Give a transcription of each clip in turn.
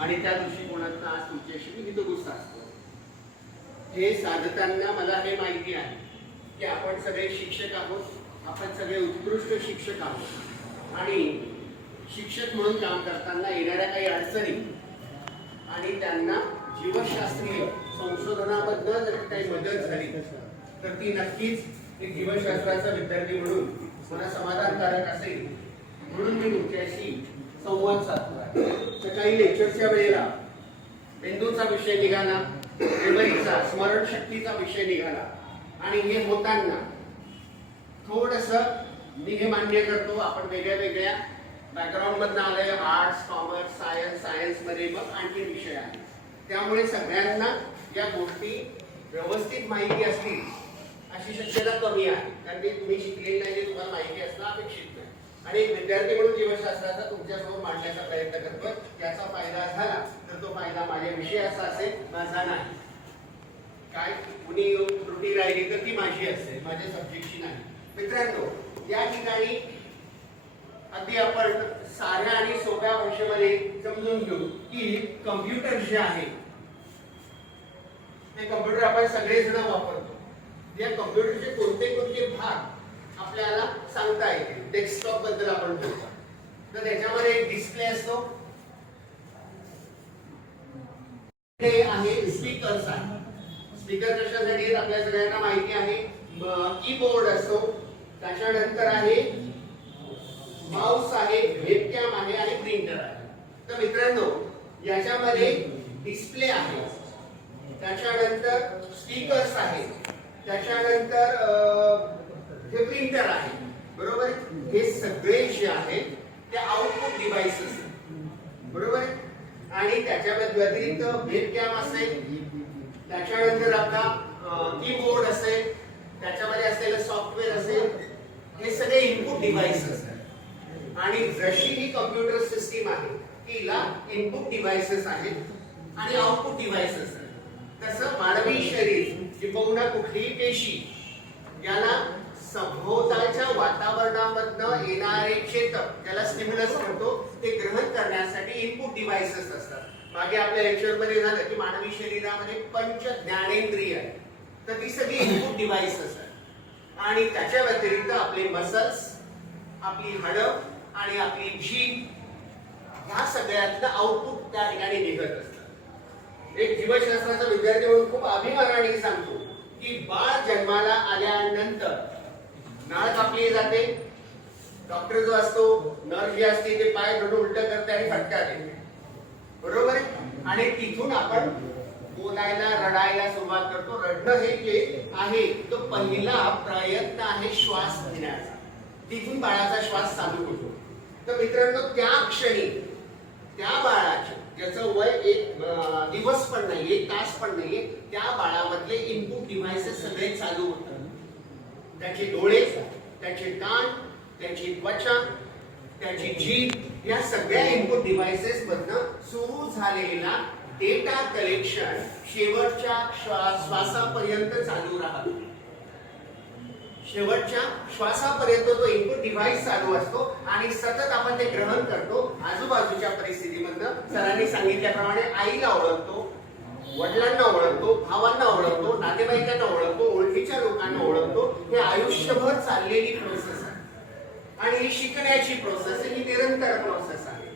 आणि त्या दृष्टिकोनातून आज तुमच्याशी मी हितगुज असतो. हे साधताना मला हे माहिती आहे की आपण सगळे शिक्षक आहोत, आपण सगळे उत्कृष्ट शिक्षक आहोत आणि शिक्षक म्हणून काम करताना येणाऱ्या काही अडचणी आणि त्यांना जीवशास्त्रीय संशोधनाबद्दल जर काही मदत झाली तर ती नक्कीच एक जीवशास्त्राचा विद्यार्थी म्हणून मला समाधानकारक असेल. म्हणून मी तुमच्याशी संवाद साधतो. सकाळी लेक्चरच्या वेळेला मेंदूचा विषय निघाला, मेमरीचा स्मरणशक्तीचा विषय निघाला आणि हे होताना थोडंसं मी हे मान्य करतो आपण वेगळ्या वेगळ्या बॅकग्राऊंड मधून आलोय, आर्ट्स, कॉमर्स, सायन्स मध्ये मग आणखी विषय आहे. त्यामुळे सगळ्यांना या गोष्टी व्यवस्थित माहिती असतील अशी शक्यता कमी आहे, कारण ते तुम्ही शिकलेली नाही, तुम्हाला माहिती असणं अपेक्षित नाही. आणि एक विद्यार्थी म्हणून जीवशास्त्राचा तुमच्यासमोर मांडण्याचा प्रयत्न करतोय. याचा फायदा झाला तर तो फायदा माझ्या विषय असा असेल, माझा नाही. काय कुणी त्रुटी राहिली तर ती माझी असेल, माझ्या सब्जेक्टची नाही. मित्रांनो, या ठिकाणी अगदी आपण साध्या आणि सोप्या भाषेमध्ये समजून घेऊ की कम्प्युटर जे आहे ते कम्प्युटर आपण सगळेजण वापरतो. या कम्प्युटरचे कोणते कोणते भाग आपल्याला सांगता येते. डेस्कटॉप बद्दल आपण बोलतो तर त्याच्यामध्ये एक डिस्प्ले असतो, हे आहे स्पीकर्स आहे. स्पीकर कशासाठी आहेत आपल्या सगळ्यांना माहिती आहे. कीबोर्ड असतो, त्याच्यानंतर आहे माउस आहे, वेबकॅम आहे आणि प्रिंटर आहे. तर मित्रांनो, याच्यामध्ये डिस्प्ले आहे, त्याच्यानंतर स्पीकर्स आहे, त्याच्यानंतर हे प्रिंटर आहे, बरोबर. हे सगळे जे आहेत ते आउटपुट डिव्हाइसेस, बरोबर. आणि त्याच्या व्यतिरिक्त वेबकॅम असेल, त्याच्यानंतर आपला कीबोर्ड असेल, त्याच्यामध्ये असलेलं सॉफ्टवेअर असेल, हे सगळे इनपुट डिव्हाइसेस आहेत. आणि जशी ही कम्प्युटर सिस्टीम आहे तिला इनपुट डिव्हाइसेस आहेत आणि आउटपुट डिव्हाइसेस आहेत. तसं मानवी शरीर किंवा कुठलीही पेशी याला सभोवतालच्या वातावरणामधनं येणारे चेतक ज्याला स्टिम्युलस म्हणतो ते ग्रहण करण्यासाठी इनपुट डिव्हाइसेस असतात. मागे आपल्या लेक्चरमध्ये झालं की मानवी शरीरामध्ये पंच ज्ञानेंद्रिय आहे, तर ती सगळी इनपुट डिव्हाइसेस आहेत. आणि त्याच्या व्यतिरिक्त आपले मसल्स, आपली हाडं आणि आपली जीभ ह्या सगळ्यातलं आउटपुट त्या ठिकाणी निघत असतं. एक जीवशास्त्राचा विद्यार्थी म्हणून खूप अभिमानाने सांगतो की बाळ जन्माला आल्यानंतर नाळ कापली जाते, डॉक्टर जो असतो, नर्स जी असते ते पाय धरून उलट करते आणि फटका देते, बरोबर. आणि तिथून आपण बोलायला रडायला सुरुवात करतो. रडणं हे जे आहे तो पहिला प्रयत्न आहे श्वास घेण्याचा, तिथून बाळाचा श्वास चालू होतो. तर मित्रांनो, त्या क्षणी त्या बाळाचे ज्याचं वय एक दिवस पण नाही, एक तास पण नाहीये, त्या बाळामधले इनपुट डिव्हाइसेस सगळे चालू होतात. त्याचे डोळे, त्याचे कान, त्याची त्वचा, त्याची जीभ, या सगळ्या इनपुट डिव्हाइसेस मधनं सुरू झालेला डेटा कलेक्शन शेवटच्या श्वासापर्यंत चालू राहतो. शेवटच्या श्वासापर्यंत तो इनपुट डिव्हाइस चालू असतो आणि सतत आपण ते ग्रहण करतो. आजूबाजूच्या परिस्थितीमधनं सरांनी सांगितल्याप्रमाणे आईला ओळखतो, वडिलांना ओळखतो, भावांना ओळखतो, नातेवाईकांना ओळखतो, ओळखीच्या लोकांना ओळखतो. हे आयुष्यभर चाललेली प्रोसेस आहे आणि ही शिकण्याची प्रोसेस आहे, ही निरंतर प्रोसेस आहे.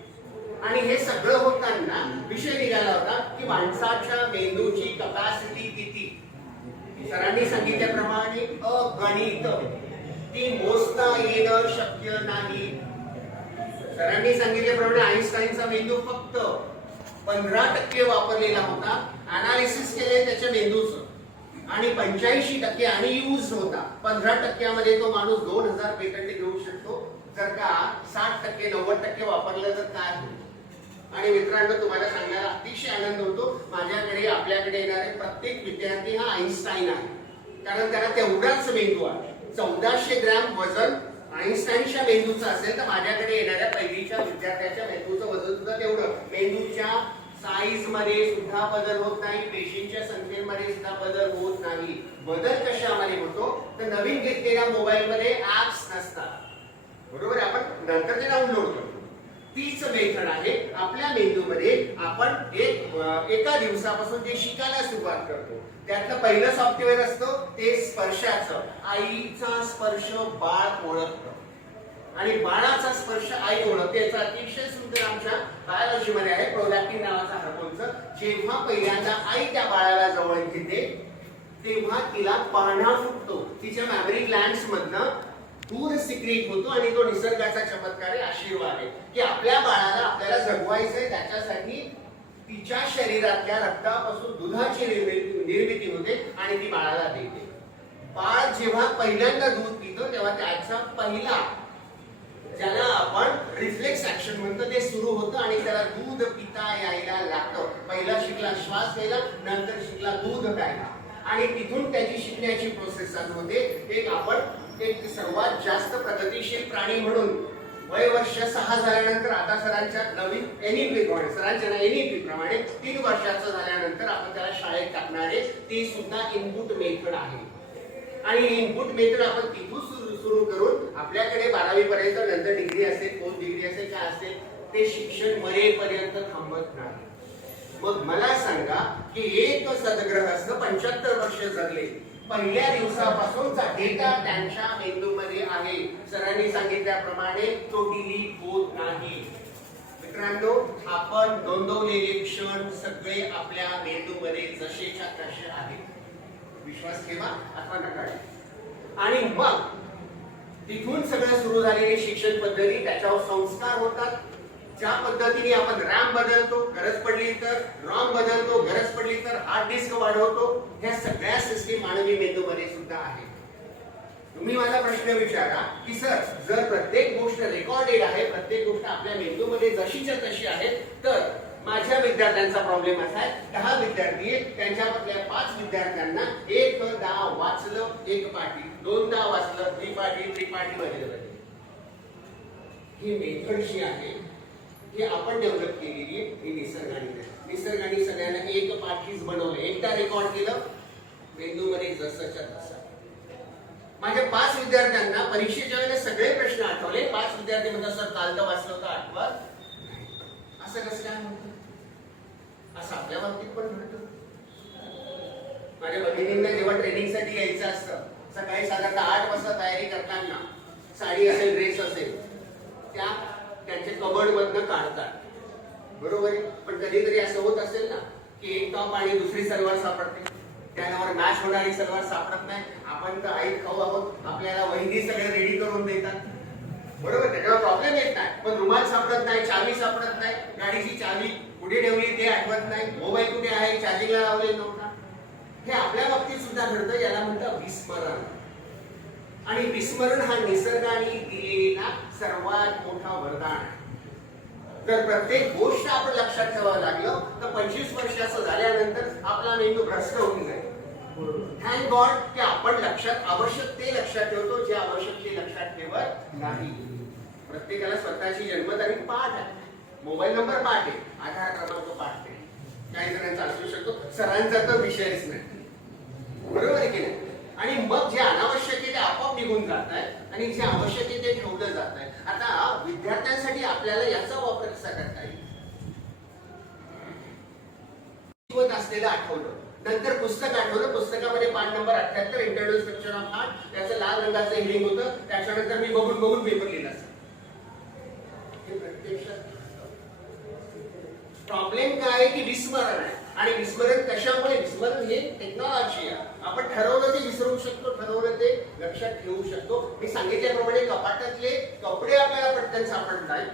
आणि हे सगळं होताना विषय निघाला होता की माणसाच्या मेंदूची कपॅसिटी किती. सरांनी सांगितल्याप्रमाणे अगणित, ती मोजता येणं शक्य नाही. सरांनी सांगितल्याप्रमाणे आईन्स्टाईनचा मेंदू फक्त 15% वापरलेला होता. अनालिसिस केले त्याच्या मेंदूचं आणि 85% आणि यूज होता. 15% तो माणूस 2000 पेटंट घेऊ शकतो. जर का 60% 90% वापरलं तर काय होईल. आणि मित्रांनो, तुम्हाला सांगायला अतिशय आनंद होतो, माझ्याकडे आपल्याकडे येणारे प्रत्येक विद्यार्थी हा आईन्स्टाईन आहे, कारण त्याला तेवढाच मेंदू आहे. 1400 ग्रॅम वजन आईन्स्टाईनच्या मेंदूचं असेल तर माझ्याकडे येणाऱ्या पहिलीच्या विद्यार्थ्याच्या मेंदूचं वजन सुद्धा तेवढं. मेंदूच्या साईज मध्ये सुद्धा बदल होत नाही, पेशींच्या संख्येमध्ये सुद्धा बदल होत नाही. बदल कशामध्ये होतो तर नवीन घेतलेल्या मोबाईल मध्ये ऍप्स नसतात, बरोबर. आपण नंतर ते डाउनलोड करतो तीच मेथड आहे आपल्या मेंदूमध्ये. आपण एका दिवसापासून जे शिकायला सुरुवात करतो त्यातलं पहिलं सॉफ्टवेअर असतं ते स्पर्शाचं. आईचा स्पर्श बाळ ओळखतं आणि बाळाचा स्पर्श आई ओळखते. याचा अतिशय सुंदर आमच्या बायोलॉजी मध्ये आहे प्रोलॅक्टिन नावाचा हार्मोनचं. जेव्हा पहिल्यांदा आई त्या बाळाला जवळ घेते तेव्हा तिला पाळणा फुटतो. तिच्या मॅमरी ग्लँड्स मधनं दूध सिक्रेट होतो आणि तो निसर्गाचा चमत्कार आहे, आशीर्वाद आहे की आपल्या बाळाला आपल्याला जगवायचंय. त्याच्यासाठी तिच्या शरीरातल्या रक्तापासून दुधाची निर्मिती होते आणि ती बाळाला देते. बाळ जेव्हा पहिल्यांदा दूध पितो तेव्हा त्याचा पहिला ज्याला आपण रिफ्लेक्स ऍक्शन म्हणतो ते सुरू होतं आणि त्याला दूध पिता यायला लागतं. पहिला शिकला श्वास घ्यायला, नंतर शिकला दूध प्यायला आणि तिथून त्याची शिकण्याची प्रोसेस चालू होते. एक सर्वात जास्त प्रगतिशील प्राणी म्हणून वय वर्ष 6 झाल्यानंतर आता सरांच्या नवीन एनईपी प्रमाणे 3 वर्षाचं झाल्यानंतर आपण त्याला शाळेत टाकणारे ती सुद्धा इनपुट मेथड आहे. आणि इनपुट मेथड आपण तिथून सुरू करून आपल्याकडे 12वी पर्यंत नंतर डिग्री असेल, पोस्ट डिग्री असेल, काय असेल ते शिक्षण मरेपर्यंत थांबत नाही. मग मला सांगा की एक सदग्रहस्थ 75 वर्ष जगले, पहिल्या दिवसापासूनचा डेटा त्यांच्या मेंदूमध्ये आहे. सरांनी सांगितल्याप्रमाणे तो डिलीट होत नाही. मित्रांनो, आपण नोंदवलेले क्षण सगळे आपल्या मेंदूमध्ये जसेच्या तसे आहेत. विश्वास ठेवा अथवा नका. आणि मग तिथून सगळं सुरू झालेली शिक्षण पद्धती, त्याच्यावर संस्कार होतात. ज्या पद्धतीने आपण रॅम बदलतो, गरज पडली तर रॉम बदलतो, गरज पडली तर हार्ड डिस्क वाढवतो, ह्या सगळ्या सिस्टीम मानवी मेंदूमध्ये सुद्धा आहे. तुम्ही मला प्रश्न विचारा की सर, जर प्रत्येक गोष्ट रेकॉर्डेड आहे, प्रत्येक गोष्ट आपल्या मेंदूमध्ये जशीच्या तशी आहे, तर माझ्या विद्यार्थ्यांचा प्रॉब्लेम असा आहे, 10 विद्यार्थी त्यांच्यामधल्या 5 विद्यार्थ्यांना एकदा वाचलं एक पाठी, दोनदा वाचलं द्विपाठी, त्रिपाठी वगैरे. ही मेथड जी आहे ही आपण डेव्हलप केलेली आहे, ही निसर्गाने सगळ्यांना एक पाठीच बनवलं. एकदा रेकॉर्ड केलं मेंदूमध्ये जसंच्या तसं. माझ्या 5 विद्यार्थ्यांना परीक्षेच्या वेळेला सगळे प्रश्न आठवले. 5 विद्यार्थी म्हणतात सर काल तर वाचलं होतं, आठवत असं कसं काय म्हणतो? असं आपल्या बाबतीत पण म्हणतो. माझ्या भगिनींना जेव्हा ट्रेनिंगसाठी यायचं असतं, सकाळी साधारणतः 8 वाजता तयारी करताना साडी असेल, ड्रेस असेल, त्यांचे कबर्ड मधनं काढतात, बरोबर आहे. पण कधीतरी असं होत असेल ना की एक टॉप आणि दुसरी सलवार सापडते, त्यावर मॅच होणारी सलवार सापडत नाही. आपण तर आई खाऊ आहोत, आपल्याला वहिनी सगळे रेडी करून देतात, बरोबर, त्याच्यावर प्रॉब्लेम येत नाही. पण रुमाल सापडत नाही, चावी सापडत नाही, गाडीची चावी कुठे ठेवली ते आठवत नाही, मोबाईल कुठे आहे, चार्जिंगला लावले नव्हता. हे आपल्या बाबतीत सुद्धा घडतं. याला म्हणतात विस्मरण. आणि विस्मरण हा निसर्गाने दिलेला सर्वात मोठा वरदान आहे. जर प्रत्येक गोष्ट आपण लक्षात ठेवावं लागलं तर 25 वर्षाचं झाल्यानंतर आपला मेंदू भ्रष्ट होऊन जाईल. थँक गॉड की आपण आवश्यक ते लक्षात ठेवतो, जे आवश्यक ते लक्षात ठेवत नाही. प्रत्येकाला स्वतःची जन्मतारीख पाठ आहे, मोबाईल नंबर पाठ आहे, आधार क्रमांक पाठ आहे. काही जणांचा असू शकतो, सरांचा तर विषयच नाही, बरोबर आहे की नाही. आणि मग जे अनावश्यक आहे ते आपोआप निघून जात आहे आणि जे आवश्यक आहे ते ठेवलं जात आहे. आता विद्यार्थ्यांसाठी आपल्याला याचा वापर कसा करता येईल? असलेलं आठवलं, नंतर पुस्तक आठवलं, पुस्तकामध्ये पाठ number 78 internal structure of heart, त्याचं लाल रंगाचं हेडिंग होतं. त्याच्यानंतर मी बघून पेपर लिहिला. हे प्रत्यक्षात प्रॉब्लेम काय आहे की विस्मरण आहे. आणि विस्मरण कशामुळे? विस्मरण हे टेक्नॉलॉजी आहे. आपण ठरवलं ते विसरू शकतो, ठरवलं ते लक्षात ठेवू शकतो. मी सांगितल्याप्रमाणे कपाटातले कपडे आपल्याला पटकन सापडत नाही,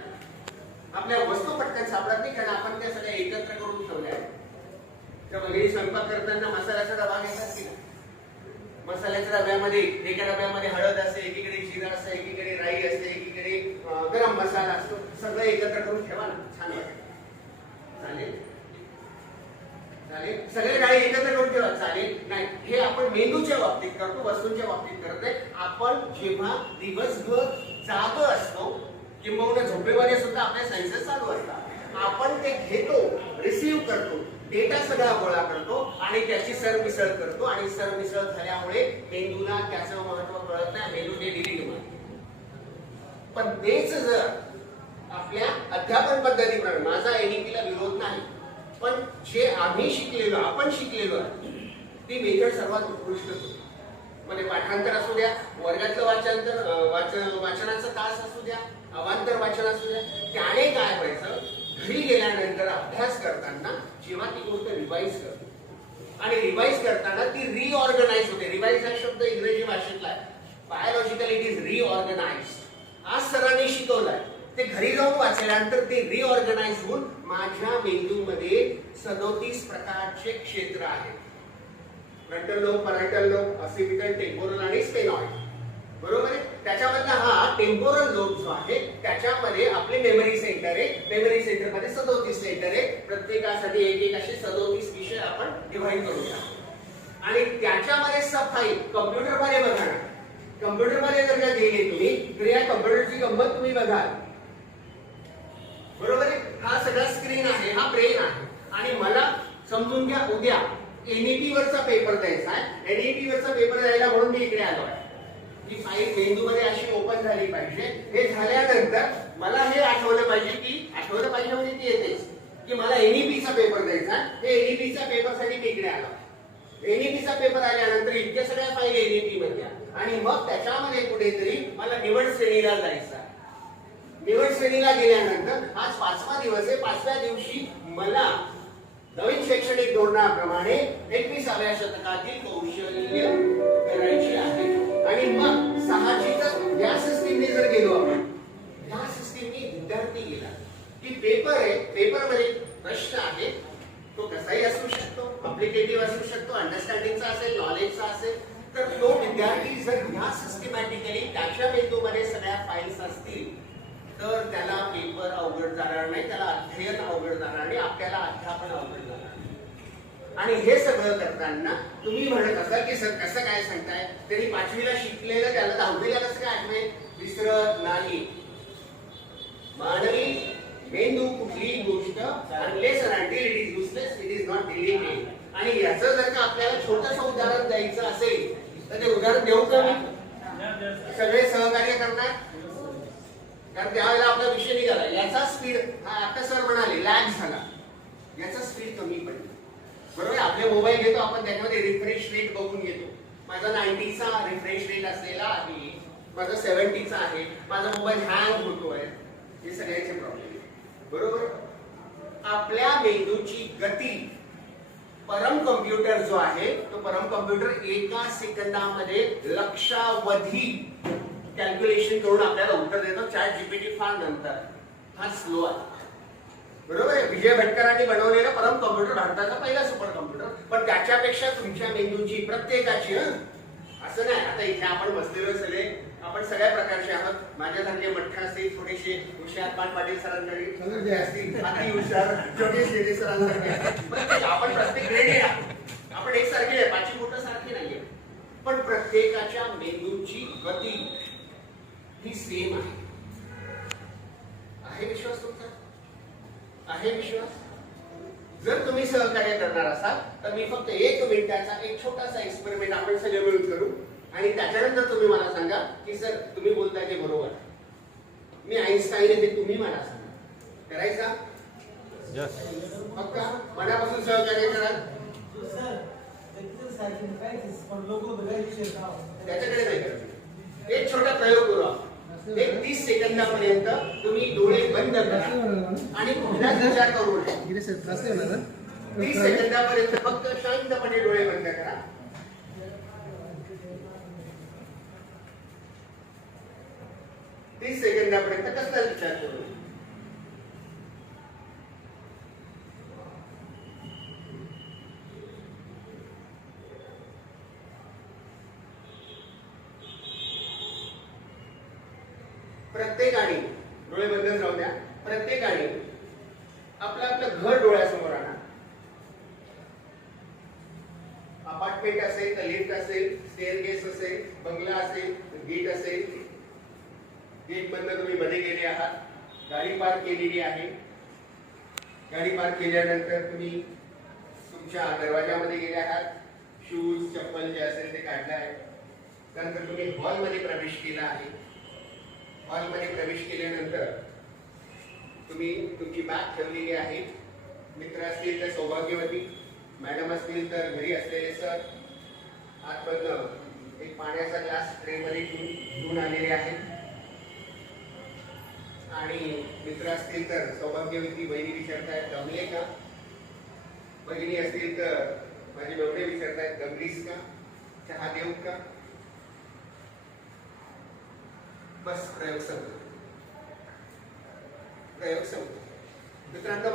आपल्या वस्तू पटकन सापडत नाही, कारण आपण त्या सगळ्या एकत्र करून ठेवल्या आहेत. त्या वगैरे स्वयंपाक करताना मसाल्याचा डबा घेतात की मसाल्याच्या डब्यामध्ये एका डब्यामध्ये हळद असते, एकीकडे जिरा असते, एकीकडे राई असते, एकीकडे गरम मसाला असतो. सगळं एकत्र करून ठेवा ना, छान वाटतं. चालेल चालेल, सगळे डाळी एकत्र करून ठेवा, चालेल. नाही, हे आपण मेंदूच्या बाबतीत करतो, वस्तूंच्या बाबतीत करत नाही. आपण जेव्हा दिवसभर जाग असतो किंवा झोपेमध्ये सुद्धा आपल्या सेन्सेस चालू असतात, आपण ते घेतो, रिसीव्ह करतो, डेटा सगळा गोळा करतो आणि त्याची सरमिसळ करतो. आणि सरमिसळ झाल्यामुळे मेंदूला त्याचं महत्व कळत नाही, मेंदू ते डिलीट होतं. पण तेच जर आपल्या अध्यापन पद्धतीप्रमाणे माझा एनईपीला विरोध नाही, पण जे आम्ही शिकलेलो आपण शिकलेलो आहे ती मेथड सर्वात उत्कृष्ट होती. म्हणजे पाठांतर असू द्या, वर्गातलं वाचनाचा तास असू द्या, अवांतर वाचन असू द्या, त्याने काय व्हायचं, घरी गेल्यानंतर अभ्यास करताना जेव्हा ती गोष्ट रिवाइज करतो आणि रिवाइज करताना ती रिऑर्गनाइज होते. रिवाइज हा शब्द इंग्रजी भाषेतला आहे, बायोलॉजिकल इट इज रिऑर्गनाइज. आज सरांनी शिकवलंय ते घरी जाऊन वाचल्यानंतर ते रिऑर्गनाइज होऊन माझ्या मेंदूमध्ये 37 प्रकारचे क्षेत्र आहेत. Frontal lobe, parietal lobe, occipital, temporal आणि स्फेनॉइड. बरोबर आहे. त्याच्यामधला हा टेम्पोरल लोब जो आहे त्याच्यामध्ये आपले मेमरी सेंटर आहे. मेमरी सेंटर मध्ये 37 सेंटर आहे. प्रत्येकासाठी एक एक असे 37 विषय आपण डिव्हाइड करूया आणि त्याच्यामध्ये सब फाईल कम्प्युटर मध्ये बघा ना. कम्प्युटर मध्ये जर का गेले तुम्ही तर या कम्प्युटरची गंमत तुम्ही बघाल. बरोबर आहे. हा सगळा स्क्रीन आहे, हा ब्रेन आहे आणि मला समजून घ्या उद्या एनईपी वरचा पेपर द्यायचा आहे. एनईपी वरचा पेपर द्यायला म्हणून मी इकडे आलो आहे. ही फाईल मेंदूमध्ये अशी ओपन झाली पाहिजे. हे झाल्यानंतर मला हे आठवलं पाहिजे की आठवलं पाहिजे म्हणजे ती येतेच की मला एनईपीचा पेपर द्यायचा आहे. हे एनईपीच्या पेपरसाठी मी इकडे आलो. एनईपीचा पेपर आल्यानंतर इतक्या सगळ्या फाईल एनईपी मधल्या आणि मग त्याच्यामध्ये कुठेतरी मला निवड श्रेणीला जायचं. निवड श्रेणीला गेल्यानंतर आज 5वा दिवस आहे. 5व्या दिवशी मला नवीन शैक्षणिक धोरणाप्रमाणे 21व्या शतकातील कौशल्य करायची आहे आणि मग साहजिकच या सिस्टीमने जर गेलो आपण, या सिस्टीमने विद्यार्थी गेला की पेपर आहे, पेपर मध्ये प्रश्न आहे, तो कसाही असू शकतो, अप्लिकेटिव्ह असू शकतो, अंडरस्टँडिंगचा असेल, नॉलेजचा असेल, तर तो विद्यार्थी जर ह्या सिस्टमॅटिकली त्याच्या मेंदूमध्ये सगळ्या फाईल्स असतील तर त्याला पेपर अवघड जाणार नाही, त्याला अध्ययन अवघड जाणार नाही, आपल्याला अध्यापन अवघड जाणार नाही. आणि हे सगळं करताना तुम्ही म्हणत असाल की सर कसं काय सांगताय, तरी 5वीला शिकलेलं त्याला 10वीला कसं काय आठवेल? विसरत नाही. मानवी मेंदू कुठली गोष्ट unless and until it is useless it is not deleted. आणि याचं जर का आपल्याला छोटंसं उदाहरण द्यायचं असेल तर ते उदाहरण देऊ का मी? सगळे सहकार्य करणार, कारण त्यावेळेला आपला विषय निघाला. याचा स्पीड आता सर म्हणाले लॅग झाला, याचा स्पीड कमी पडला. बरोबर. आपले मोबाईल घेतो आपण, त्याच्यामध्ये रिफ्रेश रेट बघून घेतो. माझा 90चा रिफ्रेश रेट असलेला आहे, माझा 70चा आहे, माझा मोबाईल हँग होतोय. हे सगळ्याचे प्रॉब्लेम. बरोबर. आपल्या मेंदूची गती परम कम्प्युटर जो आहे तो परम कम्प्युटर 1 सेकंदामध्ये लक्षावधी कॅल्क्युलेशन करून आपल्याला उत्तर देतो. चॅट जीपीटी फार नंतर, हा स्लो आहे. बरोबर आहे. विजय भटकरांनी बनवलेला परम कम्प्युटर भारताचा पहिला सुपर कम्प्युटर, पण त्याच्यापेक्षा तुमच्या मेंदूची प्रत्येकाची असं नाही. आता इथे आपण बसलेलो सगळे आपण सगळ्या प्रकारचे आहोत. माझ्यासारखे मठ्ठा असतील, थोडेसे हुशार, पान पाटील सरांकडे असतील, अति हुशार जोगेश शेटे सरांसारखे, आपण प्रत्येक ग्रेड आहोत. आपण एकसारखे नाही, 5 बोटं सारखी नाहीये, पण प्रत्येकाच्या मेंदूची गती ही सेम आहे. आहे विश्वास तुमचा? आहे विश्वास? जर तुम्ही सहकार्य करणार असाल तर मी फक्त 1 मिनिटाचा एक छोटासा एक्सपेरिमेंट आपण सगळे मिळून करू आणि त्याच्यानंतर तुम्ही मला सांगा की सर तुम्ही बोलताय ते बरोबर. मी आईन्स्टाईन आहे ते तुम्ही मला सांगा. करायचा? पक्का? मनापासून सहकार्य करा. त्याच्याकडे नाही करायचं. एक छोटा प्रयोग करू आपण. एक 30 सेकंदापर्यंत तुम्ही डोळे बंद करा आणि कुठलाच विचार करू नका. 30 सेकंदापर्यंत फक्त शांतपणे डोळे बंद करा. तीस सेकंदापर्यंत कसला विचार करू. प्रत्येकाने डोळे बंद राहू द्या. प्रत्येकाने आपलं आपलं घर डोळ्यासमोर आणा. अपार्टमेंट असेल तर लिफ्ट असेल, स्टेअरकेस असेल, बंगला असेल, गेट असेल. गेट मधनं तुम्ही मध्ये गेले आहात, गाडी पार्क केलेली आहे. गाडी पार्क केल्यानंतर तुम्ही तुमच्या दरवाजामध्ये गेले आहात. शूज, चप्पल जे असेल ते काढलं आहे. त्यानंतर तुम्ही हॉलमध्ये प्रवेश केला आहे. हॉलमध्ये प्रवेश केल्यानंतर तुम्ही तुमची बॅग ठेवलेली आहे. मित्र असतील तर सौभाग्यवती, मॅडम असतील तर घरी असलेले सर. आतमधनं एक पाण्याचा ग्लास ट्रेमध्ये घेऊन आलेले आहेत. आणि मित्र असतील तर सौभाग्यवती बहिणी विचारतायत जमले का. बहिणी असतील तर माझे नवरे विचारतायत जमलीस का, चहा देऊ का. बस प्रयोग संपतो. मित्रांनो